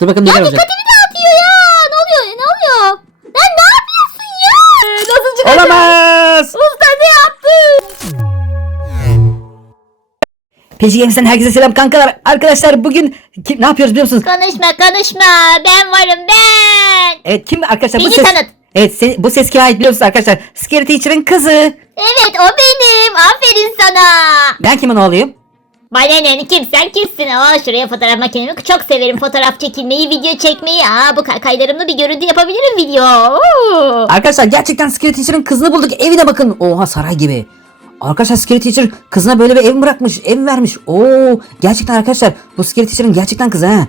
Dur bakalım neler olacak. Dikkatimi dağıtıyor ya. Ne oluyor? Ne oluyor? Lan ne yapıyorsun ya? Nasıl çıkacağım? Olamaz. Usta ne yaptın? Peki Games'ten herkese selam kankalar. Arkadaşlar bugün kim, ne yapıyoruz biliyor musunuz? Konuşma konuşma. Ben varım ben. Evet kim arkadaşlar bu Beni ses... tanıt. Evet se- bu ses kime ait biliyor musunuz arkadaşlar? Scary Teacher'ın kızı. Evet o benim. Aferin sana. Ben kimin oğluyum? Bana ne kimsen kimsin? Aa şuraya fotoğraf makinemi çok severim fotoğraf çekilmeyi, video çekmeyi. Aa bu kay- kaylarımla bir görüntü yapabilirim video. Arkadaşlar gerçekten Scary Teacher'ın kızını bulduk. Evine bakın. Oha saray gibi. Arkadaşlar Scary Teacher kızına böyle bir ev bırakmış. Ev mi vermiş. Oo gerçekten arkadaşlar bu Scary Teacher'ın gerçekten kızı ha.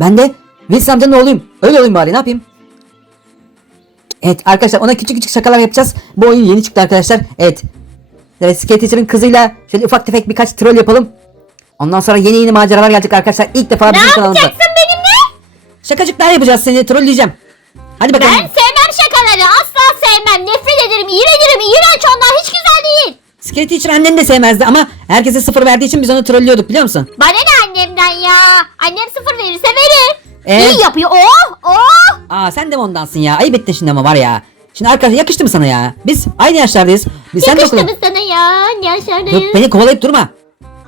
Ben de Wilson amcanın oğluyum. Öyle olayım bari ne yapayım? Evet arkadaşlar ona küçük küçük şakalar yapacağız. Bu oyun yeni çıktı arkadaşlar. Evet. Evet Teacher'ın kızıyla şöyle ufak tefek birkaç troll yapalım. Ondan sonra yeni yeni maceralar gelecek arkadaşlar. İlk defa Ne bizim kanalımızda. yapacaksın benimle? Şakacıklar yapacağız seni trolleyeceğim. Hadi Ben bakalım. sevmem şakaları. Asla sevmem. Nefret ederim. İğrenirim. İğrenç onlar. Hiç güzel değil. Scary Teacher annen de sevmezdi ama herkese sıfır verdiği için biz onu trollüyorduk biliyor musun? Bana ne annemden ya? Annem sıfır verirse verir. Ee? İyi yapıyor. Oh oh. Aa sen de mi ondansın ya? Ayıp ettin şimdi ama var ya. Şimdi arkadaşlar yakıştı mı sana ya? Biz aynı yaşlardayız. Biz sen de Yakıştı okula- mı sana ya? Ne Dur, yaşlardayız? beni kovalayıp durma.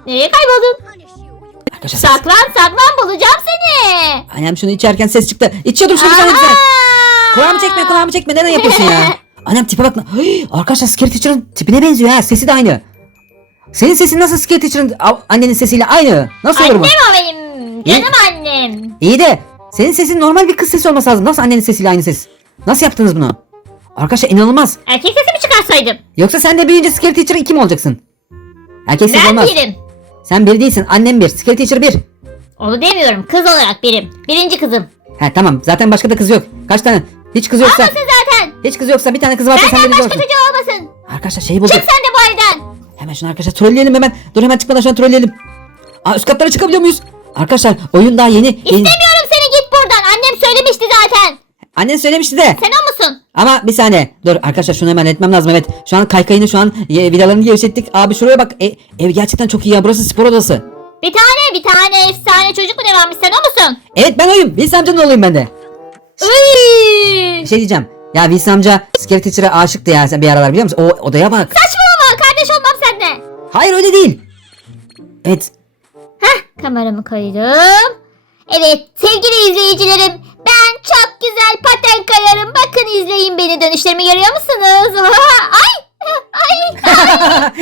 Nereye kayboldun? Arkadaşlar Saklan saklan bulacağım seni. annem şunu içerken ses çıktı. İçiyordum şunu sen hepsini. Kulağımı çekme kulağımı çekme neden yapıyorsun ya? Annem tipe bak. Hıy, arkadaşlar Scary Teacher'ın tipine benziyor ha. Sesi de aynı. Senin sesin nasıl Scary Teacher'ın annenin sesiyle aynı? Nasıl olur bu? Annem o benim. Canım annem. İyi de senin sesin normal bir kız sesi olması lazım. Nasıl annenin sesiyle aynı ses? Nasıl yaptınız bunu? Arkadaşlar inanılmaz. Erkek sesi mi çıkarsaydım? Yoksa sen de büyüyünce Scary Teacher 2 mi olacaksın? Erkek sesi Ben olmaz. birim. Sen bir değilsin. Annem bir. Scary Teacher bir. Onu demiyorum. Kız olarak birim. Birinci kızım. He tamam. Zaten başka da kız yok. Kaç tane? Hiç kız yoksa. Olmasın zaten. Hiç kız yoksa bir tane kız varsa sen Benden birinci başka olsun. çocuğu olmasın. Arkadaşlar şeyi bulduk. Çık sen de bu evden. Hemen şunu arkadaşlar trolleyelim hemen. Dur hemen çıkmadan şunu trolleyelim. Aa üst katlara çıkabiliyor muyuz? Arkadaşlar oyun daha yeni. yeni. İstemiyorum seni git buradan. Annem söylemişti zaten. Annen söylemişti de. Sen o musun? Ama bir saniye. Dur arkadaşlar şunu hemen etmem lazım. Evet. Şu an kaykayını şu an e, vidalarını gevşettik. Abi şuraya bak. E, ev gerçekten çok iyi ya. Burası spor odası. Bir tane bir tane efsane çocuk mu ne varmış sen o musun? Evet ben oyum. Wilson amcanın olayım ben de. Iy. Bir şey diyeceğim. Ya Wilson amca Scary Teacher'a aşıktı ya sen bir aralar biliyor musun? O odaya bak. Saçmalama kardeş olmam seninle. Hayır öyle değil. Evet. Heh kameramı koydum. Evet sevgili izleyicilerim çok güzel paten kayarım. Bakın izleyin beni dönüşlerimi görüyor musunuz? Ay ay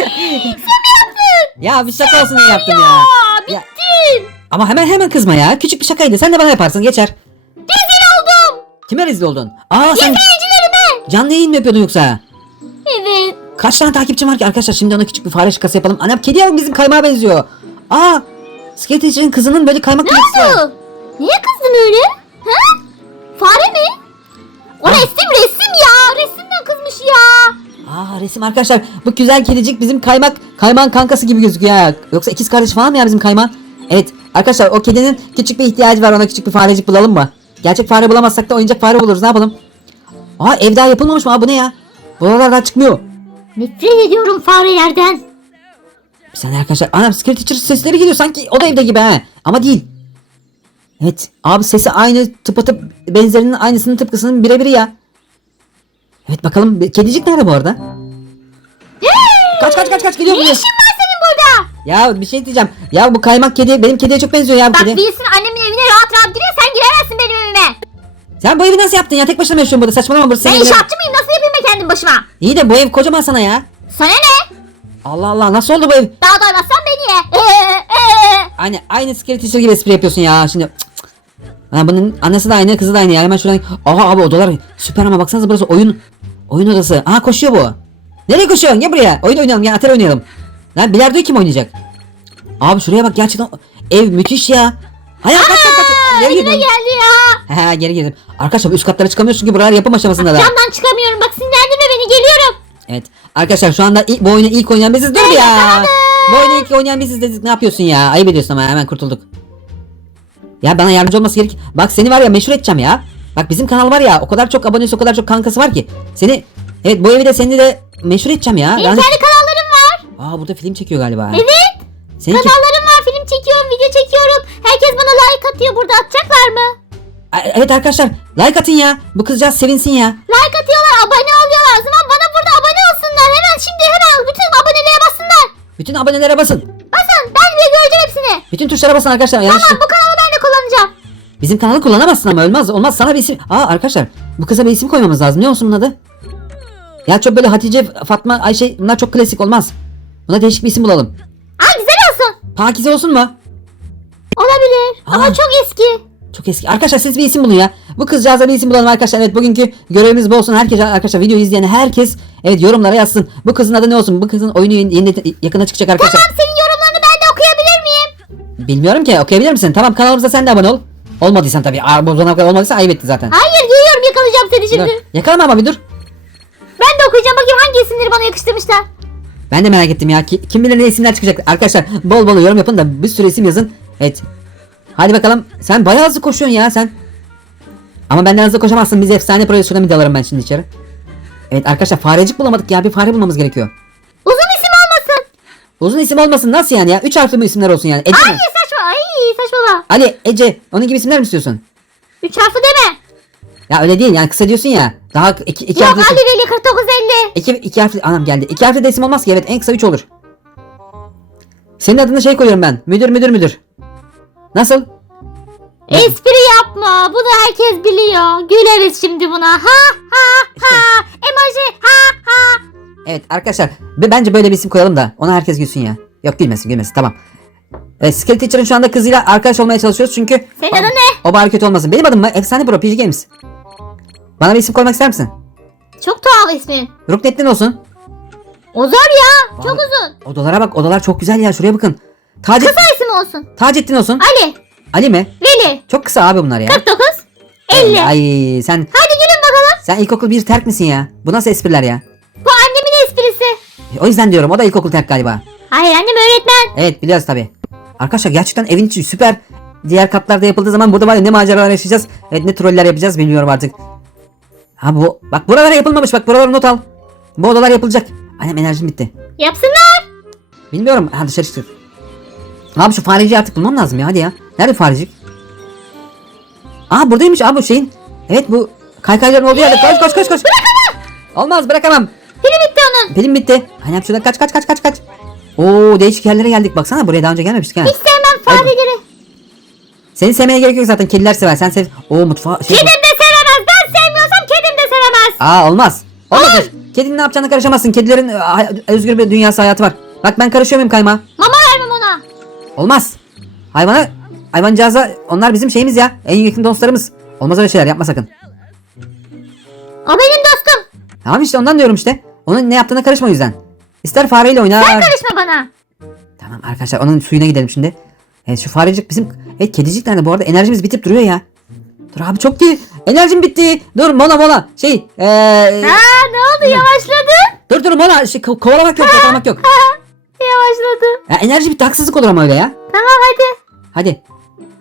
ya bir şaka olsun diye yaptım ya. Ya, bittin. Ama hemen hemen kızma ya. Küçük bir şakaydı. Sen de bana yaparsın geçer. Rezil oldum. Kime rezil oldun? Aa sen İzleyicilerime. canlı yayın mı yapıyordun yoksa? Evet. Kaç tane takipçim var ki arkadaşlar şimdi ona küçük bir fare şakası yapalım. Annem kedi yavrum bizim kaymağa benziyor. Aa Teacher'ın kızının böyle kaymak Ne kedisi var. oldu? Niye kızdın öyle? Ha? Fare mi? O resim resim ya. Resimden kızmış ya. Aa resim arkadaşlar bu güzel kedicik bizim kaymak kaymağın kankası gibi gözüküyor ya. Yoksa ikiz kardeş falan mı ya bizim kaymağın? Evet arkadaşlar o kedinin küçük bir ihtiyacı var ona küçük bir farecik bulalım mı? Gerçek fare bulamazsak da oyuncak fare buluruz ne yapalım? Aa ev daha yapılmamış mı? Aa bu ne ya? Buralardan çıkmıyor. Nefret ediyorum farelerden. Bir saniye arkadaşlar. Anam Teacher sesleri geliyor sanki o da evde gibi ha. Ama değil. Evet abi sesi aynı tıpatıp benzerinin aynısının tıpkısının birebiri ya. Evet bakalım kedicik nerede bu arada? kaç kaç kaç kaç geliyor Ne buraya. işin var senin burada? Ya bir şey diyeceğim. Ya bu kaymak kedi benim kediye çok benziyor ya bu Bak kedi. Wilson annemin evine rahat rahat giriyor sen giremezsin benim evime. Sen bu evi nasıl yaptın ya? Tek başına mı yaşıyorsun burada? Saçmalama burası Ben senin evin. inşaatçı mıyım nasıl yapayım ben kendim başıma? İyi de bu ev kocaman sana ya. Sana ne? Allah Allah nasıl oldu bu ev? Daha doymazsan beni ye. Ee. Aynı Scary Teacher gibi espri yapıyorsun ya şimdi. Ha, bunun annesi de aynı kızı da aynı ya. Hemen şuradan. Aha abi odalar süper ama baksanıza burası oyun oyun odası. Aha koşuyor bu. Nereye koşuyorsun? Gel buraya. Oyun oynayalım ya. Atari oynayalım. Lan bilardoyu kim oynayacak? Abi şuraya bak gerçekten ev müthiş ya. Hayır kaç kaç kaç. Geri girdim. geldi ya. Ha geri girdim. Arkadaşlar üst katlara çıkamıyoruz çünkü buralar yapım aşamasında da. Camdan çıkamıyorum bak sinirlendirme beni geliyorum. Evet. Arkadaşlar şu anda ilk, bu oyunu ilk oynayan biziz. Dur Ben ya. Bu oyunu ilk oynayan biziz dedik. Ne yapıyorsun ya? Ayıp ediyorsun ama hemen kurtulduk. Ya bana yardımcı olması gerek. Bak seni var ya meşhur edeceğim ya. Bak bizim kanal var ya o kadar çok abonesi o kadar çok kankası var ki. Seni evet bu evi de seni de meşhur edeceğim ya. Benim kendi kanallarım var. Aa burada film çekiyor galiba. Evet. Senin ki- Kanallarım var film çekiyorum video çekiyorum. Herkes bana like atıyor burada atacaklar mı? A- Evet arkadaşlar like atın ya. Bu kızcağız sevinsin ya. Like atıyorlar, abone oluyorlar. O zaman bana burada abone olsunlar. Hemen şimdi hemen bütün abonelere basınlar. Bütün abonelere basın. Basın. Ben de göreceğim hepsini. Bütün tuşlara basın arkadaşlar. Yanlış. Tamam bu kullanacağım. Bizim kanalı kullanamazsın ama olmaz. Olmaz sana bir isim. Aa arkadaşlar bu kıza bir isim koymamız lazım. Ne olsun bunun adı? Ya çok böyle Hatice, Fatma, Ayşe bunlar çok klasik olmaz. Buna değişik bir isim bulalım. Aa güzel olsun. Pakize olsun mu? Olabilir. Ama Aa. çok eski. Çok eski. Arkadaşlar siz bir isim bulun ya. Bu kızcağıza bir isim bulalım arkadaşlar. Evet bugünkü görevimiz bu olsun. Herkes arkadaşlar videoyu izleyen herkes evet yorumlara yazsın. Bu kızın adı ne olsun? Bu kızın oyunu yeni- yakında çıkacak arkadaşlar. Tamam senin yorumlarını ben de okuyabilir miyim? Bilmiyorum ki okuyabilir misin? Tamam kanalımıza sen de abone ol. Olmadıysan tabii. Aa, bu zamana kadar olmadıysa ayıp etti zaten. Hayır geliyorum yakalayacağım seni şimdi. Dur, Yakalama ama bir dur. Ben de okuyacağım bakayım hangi isimleri bana yakıştırmışlar. Ben de merak ettim ya. Ki, kim bilir ne isimler çıkacak. Arkadaşlar bol bol yorum yapın da bir sürü isim yazın. Evet. Hadi bakalım. Sen bayağı hızlı koşuyorsun ya sen. Ama benden hızlı koşamazsın. Biz efsane şuradan bir dalarım ben şimdi içeri. Evet arkadaşlar farecik bulamadık ya. Bir fare bulmamız gerekiyor. Uzun isim olmasın. Uzun isim olmasın. Nasıl yani ya? Üç harfli mi isimler olsun yani? Ece Ay mi? Saçmalama. Ali, Ece. Onun gibi isimler mi istiyorsun? Üç harfli deme. Ya öyle değil yani kısa diyorsun ya. Daha iki, iki Yok harfli. Ali Veli 4950. İki, iki harfli. Anam geldi. İki harfli de isim olmaz ki. Evet en kısa üç olur. Senin adını şey koyuyorum ben. Müdür müdür müdür. Nasıl? Espri yapma. Bunu herkes biliyor. Güleriz şimdi buna. Ha ha ha. Emoji ha ha. Evet arkadaşlar be- bence böyle bir isim koyalım da ona herkes gülsün ya. Yok gülmesin gülmesin tamam. Evet, Skill Teacher'ın şu anda kızıyla arkadaş olmaya çalışıyoruz çünkü Senin adın ne? o bari kötü olmasın. Benim adım mı? Efsane Pro PG Games. Bana bir isim koymak ister misin? Çok tuhaf ismin. Ruknettin olsun. O zor ya. Çok uzun. Odalara bak odalar çok güzel ya şuraya bakın. Tac Kısa isim olsun. Taceddin olsun. Ali. Ali mi? Veli. Çok kısa abi bunlar ya. 49. 50. Ay sen Hadi gülün bakalım. sen ilkokul bir terk misin ya? Bu nasıl espriler ya? Bu annemin esprisi. O yüzden diyorum o da ilkokul terk galiba. Hayır annem öğretmen. Evet biliyoruz tabi. Arkadaşlar gerçekten evin içi süper. Diğer katlarda yapıldığı zaman burada var ya ne maceralar yaşayacağız. Evet ne troller yapacağız bilmiyorum artık. Ha bu bak buralara yapılmamış bak buralara not al. Bu odalar yapılacak. Annem enerjim bitti. Yapsınlar. Bilmiyorum. Ha dışarı çıktık. Abi şu fareciyi artık bulmam lazım ya hadi ya. Nerede farecik? Aa buradaymış abi bu şeyin. Evet bu kaykayların olduğu yerde. Koş koş koş koş. Olmaz bırakamam. Pili bitti onun. Pilim bitti. Yap şuradan kaç kaç kaç kaç kaç. Oo değişik yerlere geldik. Baksana buraya daha önce gelmemiştik ha. Hiç sevmem fareleri. Seni sevmeye gerek yok zaten. Kediler sever. Sen sev. Oo mutfağı şey. Kedim de sevemez. Ben sevmiyorsam kedim de sevemez. Aa olmaz. Olmaz. Kedinin ne yapacağını karışamazsın. Kedilerin e, hay- özgür bir dünyası hayatı var. Bak ben karışıyor muyum kayma? Mama vermem ona. Olmaz. Hayvana hayvancağıza onlar bizim şeyimiz ya. En yakın dostlarımız. Olmaz öyle şeyler yapma sakın. O benim dostum. Tamam işte ondan diyorum işte. Onun ne yaptığına karışma o yüzden. İster fareyle oynar. Sen karışma bana. Tamam arkadaşlar onun suyuna gidelim şimdi. Evet şu farecik bizim... Evet kedicik tane bu arada enerjimiz bitip duruyor ya. Dur abi çok ki enerjim bitti. Dur mola mola. Şey ee, Aa ne oldu yavaşladı. dur dur mola. Şey, ko- kovalamak yok yakalamak yok. Yavaşladı. Ya, enerji bitti haksızlık olur ama öyle ya. Tamam hadi. Hadi.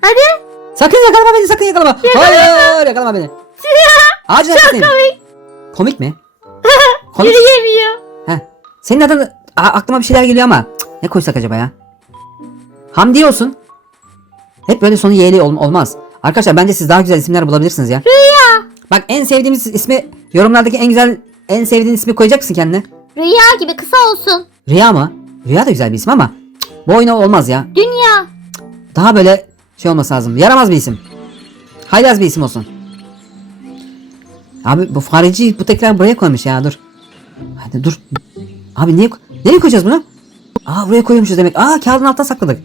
Hadi. Sakın yakalama beni sakın yakalama. Hayır yakalama beni. Acil Çok komik. Komik mi? Komik. Yürüyemiyor. Senin adın A- aklıma bir şeyler geliyor ama cık, ne koysak acaba ya? Hamdi olsun. Hep böyle sonu y'li ol- olmaz. Arkadaşlar bence siz daha güzel isimler bulabilirsiniz ya. Rüya. Bak en sevdiğimiz ismi yorumlardaki en güzel en sevdiğin ismi koyacak mısın kendine? Rüya gibi kısa olsun. Rüya mı? Rüya da güzel bir isim ama cık, bu oyuna olmaz ya. Dünya. Daha böyle şey olması lazım. Yaramaz bir isim. Haylaz bir isim olsun. Abi bu fareci bu tekrar buraya koymuş ya dur. Hadi dur. Abi niye nereye koyacağız bunu? Aa buraya koyuyormuşuz demek. Aa kağıdın altına sakladık.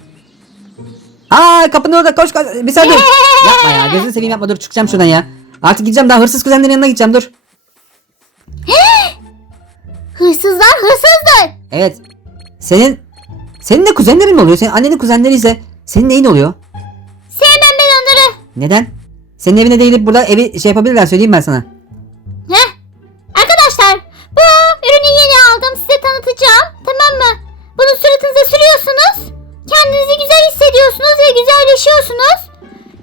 Aa kapının orada koş koş. Bir saniye dur. Yapma ya gözünü seveyim yapma dur çıkacağım şuradan ya. Artık gideceğim daha hırsız kuzenlerin yanına gideceğim dur. Hırsızlar hırsızdır. Evet. Senin senin de kuzenlerin mi oluyor? Senin annenin kuzenleri ise senin neyin oluyor? Sevmem ben onları. Neden? Senin evine değilip burada evi şey yapabilirler söyleyeyim ben sana. Güzelleşiyorsunuz.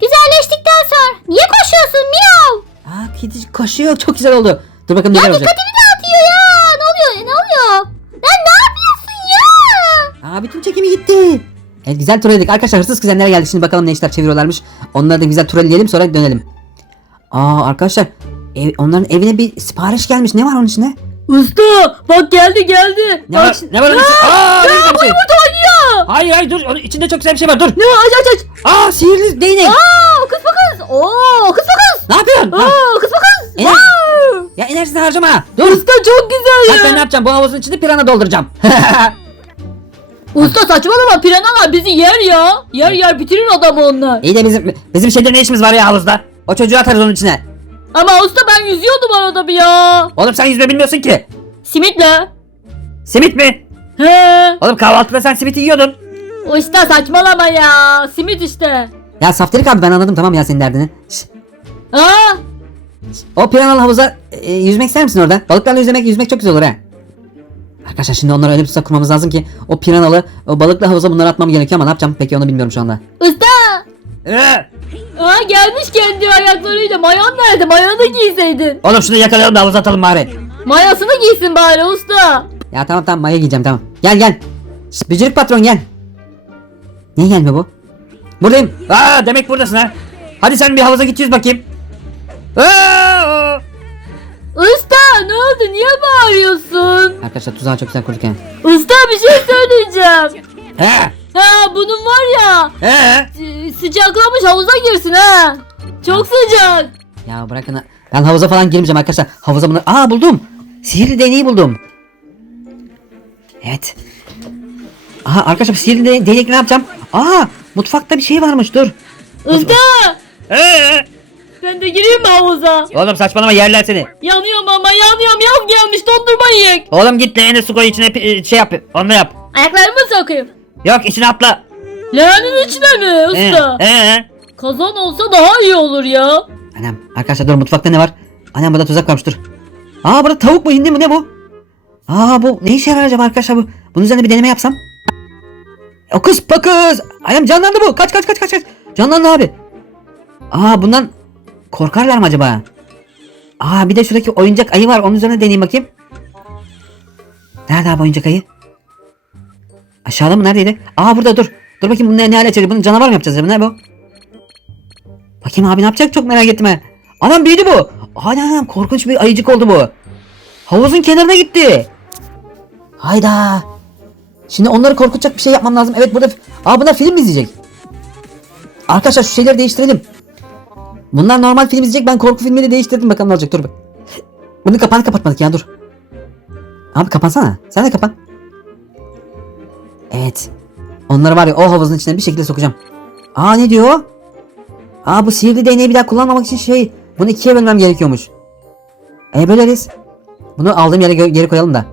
Güzelleştikten sonra niye koşuyorsun miyav? Aa kedi koşuyor çok güzel oldu. Dur bakalım Ya neler olacak. dikkatimi dağıtıyor ya. Ne oluyor ne oluyor? Lan ne yapıyorsun ya? Aa bütün çekimi gitti. Evet güzel tur ededik. Arkadaşlar hırsız kuzenlere geldik. Şimdi bakalım ne işler çeviriyorlarmış. Onları da güzel tur edelim sonra dönelim. Aa arkadaşlar ev, onların evine bir sipariş gelmiş. Ne var onun içinde? Usta bak geldi geldi. Ne var? Ne var içinde? Aa, ne güzel bir şey. oynuyor. Hayır hayır dur. Onun içinde çok güzel bir şey var. Dur. Ne aç aç aç. Aa sihirli değnek. Aa kız bakız. Oo kız bakız. Ne yapıyorsun? Ha, Aa kız bakız. Ener- ya enerjini harcama. Dur. Usta çok güzel Bak ben ne ya. yapacağım? Bu havuzun içinde pirana dolduracağım. Usta saçmalama piranalar bizi yer ya. Yer yer bitirir adamı onlar. İyi de bizim bizim şeyde ne işimiz var ya havuzda? O çocuğu atarız onun içine. Ama usta ben yüzüyordum arada bir ya. Oğlum sen yüzme bilmiyorsun ki. Simitle. Simit mi? He. Oğlum kahvaltıda sen simiti yiyordun. Usta saçmalama ya. Simit işte. Ya Saftirik abi ben anladım tamam ya senin derdini. Şş, Aa. o piranalı havuza e, yüzmek ister misin orada? Balıklarla yüzmek yüzmek çok güzel olur ha. Arkadaşlar şimdi onlara öyle bir tuzak kurmamız lazım ki o piranalı o balıklı havuza bunları atmam gerekiyor ama ne yapacağım peki onu bilmiyorum şu anda. Usta. Ee, Aa gelmiş kendi ayaklarıyla. Mayan nerede? Mayanı da giyseydin. oğlum şunu yakalayalım da havuza atalım bari. Mayasını giysin bari usta. Ya tamam tamam maya giyeceğim tamam. Gel gel. Şş, bücürük patron gel. Niye gelmiyor bu? Buradayım. Aa demek buradasın ha. Hadi sen bir havuza git yüz bakayım. Aa! Usta ne oldu? Niye bağırıyorsun? Arkadaşlar tuzağı çok güzel kurduk yani. Usta bir şey söyleyeceğim. He. Ha bunun var ya He. sı- sıcaklamış havuza girsin ha. Çok sıcak. Ya bırakın ha. Ben havuza falan girmeyeceğim arkadaşlar. Havuza bunu... Aa buldum. Sihirli değneği buldum. Evet. Aha arkadaşlar sihirli de- değnekle ne yapacağım? Aa mutfakta bir şey varmış dur. Usta Ee, ben de gireyim mi havuza? oğlum saçmalama yerler seni. Yanıyorum ama yanıyorum yaz gelmiş dondurma yiyek. Oğlum git leğene su koy içine pi- şey yap. Onu yap. Ayaklarımı sokayım. Yok içine atla. Leğenin içine mi Ee, usta? ee. Kazan olsa daha iyi olur ya. Anam arkadaşlar dur mutfakta ne var? Anam burada tuzak varmış dur. Aa burada tavuk mu hindi mi ne bu? Aa bu ne işe yarar acaba arkadaşlar bu? Bunun üzerine bir deneme yapsam. O kız pakız. Anam canlandı bu. Kaç kaç kaç kaç kaç. Canlandı abi. Aa bundan korkarlar mı acaba? Aa bir de şuradaki oyuncak ayı var. Onun üzerine deneyeyim bakayım. Nerede abi oyuncak ayı? Aşağıda mı neredeydi? Aa burada dur. Dur bakayım bunu ne, ne hale? Bunu canavar mı yapacağız? Ne bu? Bakayım abi ne yapacak çok merak ha. Anam büyüdü bu. Anam korkunç bir ayıcık oldu bu. Havuzun kenarına gitti. Hayda. Şimdi onları korkutacak bir şey yapmam lazım. Evet burada... Aa bunlar film mi izleyecek? Arkadaşlar şu şeyleri değiştirelim. Bunlar normal film izleyecek. Ben korku filmini değiştirdim. Bakalım ne olacak. Dur. Bunu kapağını kapatmadık ya dur. Abi kapansana. Sen de kapan. Evet. Onları var ya o havuzun içine bir şekilde sokacağım. Aa ne diyor? Aa bu sihirli değneği bir daha kullanmamak için şey bunu ikiye bölmem gerekiyormuş. E böleriz. Bunu aldığım yere geri koyalım da.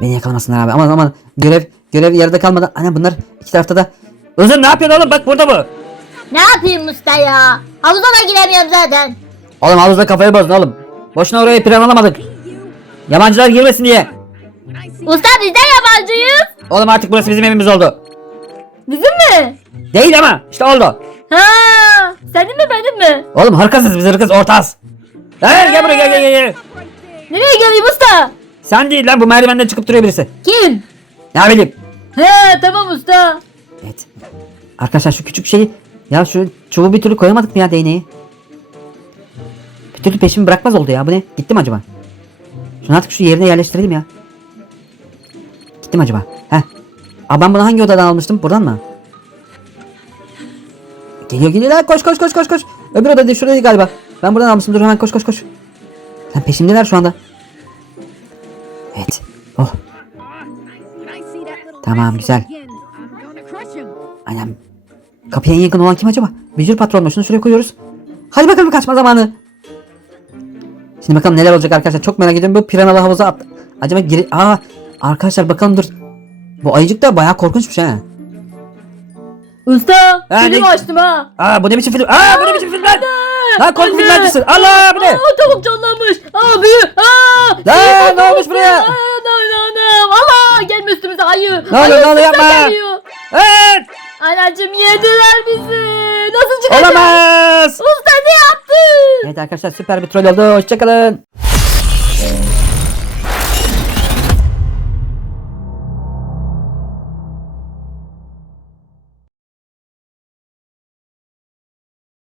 Beni yakalamasınlar abi. Aman aman görev görev yarıda kalmadan. Ana bunlar iki tarafta da. Özüm ne yapıyorsun oğlum bak burada bu. Ne yapayım usta ya? Havuza da giremiyorum zaten. Oğlum havuzda kafayı bozdun oğlum. Boşuna orayı planlamadık. Yabancılar girmesin diye. Usta biz de yabancıyız. Oğlum artık burası bizim evimiz oldu. Bizim mi? Değil ama işte oldu. Ha, senin mi benim mi? Oğlum hırkızız biz hırkız ortağız. Gel gel buraya gel gel gel, gel. Nereye geleyim usta? Sen değil lan bu merdivenden çıkıp duruyor birisi. Kim? Ne bileyim. He tamam usta. Evet. Arkadaşlar şu küçük şeyi ya şu çubuğu bir türlü koyamadık mı ya değneği? Bir türlü peşimi bırakmaz oldu ya bu ne? Gitti mi acaba? Şunu artık şu yerine yerleştirelim ya. Gitti mi acaba? Heh. Aa ben bunu hangi odadan almıştım? Buradan mı? Geliyor geliyor lan koş koş koş koş koş. Öbür oda değil galiba. Ben buradan almıştım dur hemen koş koş koş. Lan peşimdeler şu anda. Evet. Oh Tamam güzel. Anam. Kapıya en yakın olan kim acaba? Bücür patron mu? Şunu şuraya koyuyoruz. Hadi bakalım kaçma zamanı. Şimdi bakalım neler olacak arkadaşlar. Çok merak ediyorum. Bu piranalı havuza at. Acaba giri... Aa arkadaşlar bakalım dur. Bu ayıcık da bayağı korkunçmuş ha. Usta Ha, film ne- açtım ha. Aa bu ne biçim film? Aa bu ne biçim film lan? Lan korku Anne. filmlercisin. Allah bu ne? Aa tavuk canlanmış. Aa büyü. Aa. Lan, ne olmuş buraya? Anam anam. Allah gelme üstümüze ayı. Ne oluyor, ne oluyor, yapma. Evet. Anacım yediler bizi. Nasıl çıkacağız? Olamaz. Usta ne yaptın? Evet arkadaşlar süper bir troll oldu. Hoşçakalın.